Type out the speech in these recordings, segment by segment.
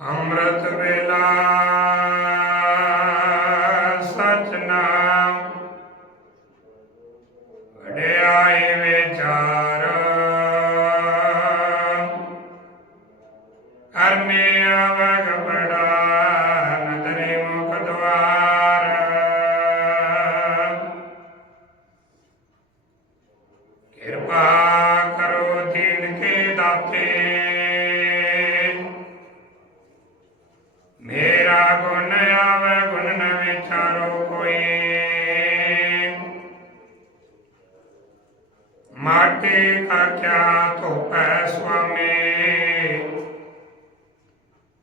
ਅੰਮ੍ਰਿਤ ਵੇਲਾ, ਸਚ ਨਾਮ। ਵਡਿਆਈ ਵਿਚਾਰ। ਕਰਮੇ ਆਵਗ ਬੜਾ ਨਦਰੀ ਮੁਖ ਦਵਾਰ। ਕਿਰਪਾ ਕਰੋ ਦੀਨ ਕੇ ਦਾਤੇ। ਵਿਚਾਰੋ ਕੋਈ ਮਾਟੇ ਕਾ ਕਿਆ ਧੋਪੈ ਸੁਆਮੀ।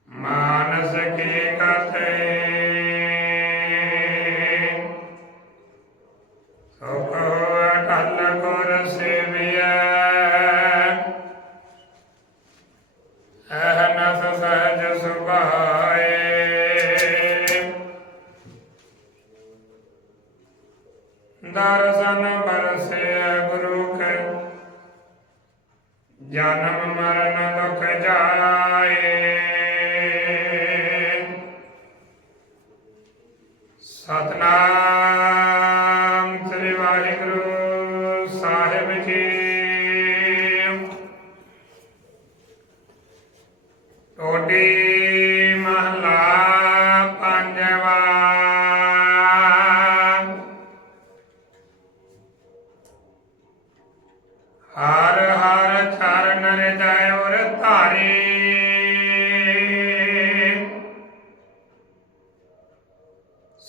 ਮਾਨਸ ਕੀ ਕਥੇ ਸੁਖ ਦਰਸ਼ਨ ਬਰਸੇ ਗੁਰੂ ਕੇ। ਜਨਮ ਮਰਨ ਦੁਖ ਜਾਏ। ਸਤਨਾਮ ਸ੍ਰੀ ਵਾਹਿਗੁਰੂ ਸਾਹਿਬ ਜੀ। ਟੋਡੀ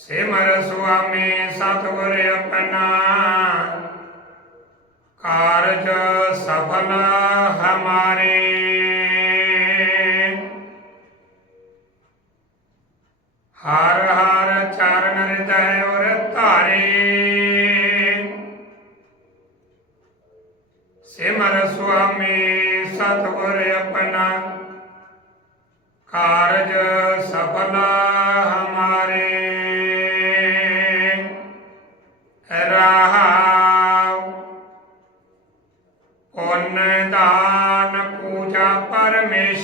ਸਿਮਰ ਸੁਆਮੀ ਸਤਿਗੁਰ ਆਪਣਾ। ਕਾਰਜ ਸਫਲ ਹਮਾਰੇ। ਹਰ ਹਰ ਚਰਨ ਹਿਰਦੈ ਔਰ ਧਾਰੇ। ਸਿਮਰ ਸੁਆਮੀ ਸਤਿਗੁਰ ਆਪਣਾ। ਕਾਰਜ ਸਫਲਾ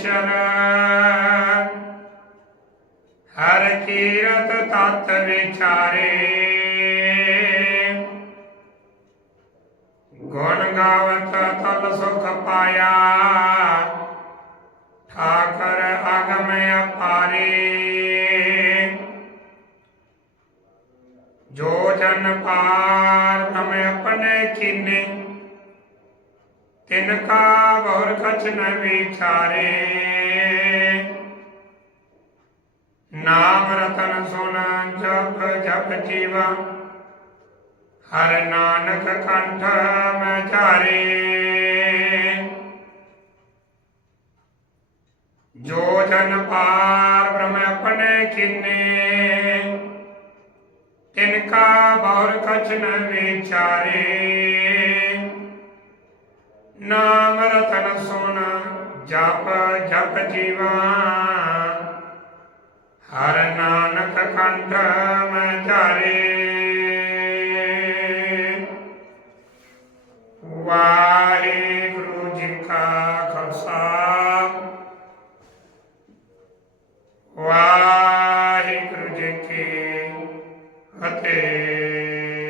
ਪਰਮੇਸ਼ਰ ਹਰ ਕੀਰਤ ਤਤ ਵਿਚਾਰੇ। ਗੁਣ ਗਾਵਤ ਤਲ ਸੁਖ ਪਾਇਆ। ਠਾਕਰ ਅਗਮ ਅਪਾਰੇ। ਜੋ ਜਨ ਪਾਰ ਤਮ ਆਪਣੇ ਕੀਨੇ। ਤਿਨ ਕਾ ਬਹੁਰ ਕਛ ਨ ਵਿਚਾਰੇ। ਨਾਮ ਰਤਨ ਸੁਨ ਜਪ ਜਪ ਜੀਵਾ, ਹਰ ਨਾਨਕ ਕੰਠ ਮੈਂ ਚਾਰੇ ਜੋ ਜਨ ਪਾਰ ਬ੍ਰਹਮ ਆਪਣੇ ਕਿਨੇ ਤਿਨ ਕਾ ਬਹੁਰ ਕਛ ਨ ਵਿਚਾਰੇ। ਨਾਮ ਰਤਨ ਸੋਨਾ ਜਪ ਜਪ ਜੀਵਾ ਹਰ ਨਾਨਕ ਕੰਠ ਮੈਂ ਧਾਰੇ। ਵਾਹਿਗੁਰੂ ਜੀ ਕਾ ਖਾਲਸਾ। ਵਾਹਿਗੁਰੂ ਜੀ ਕੀ ਫਤਿਹ।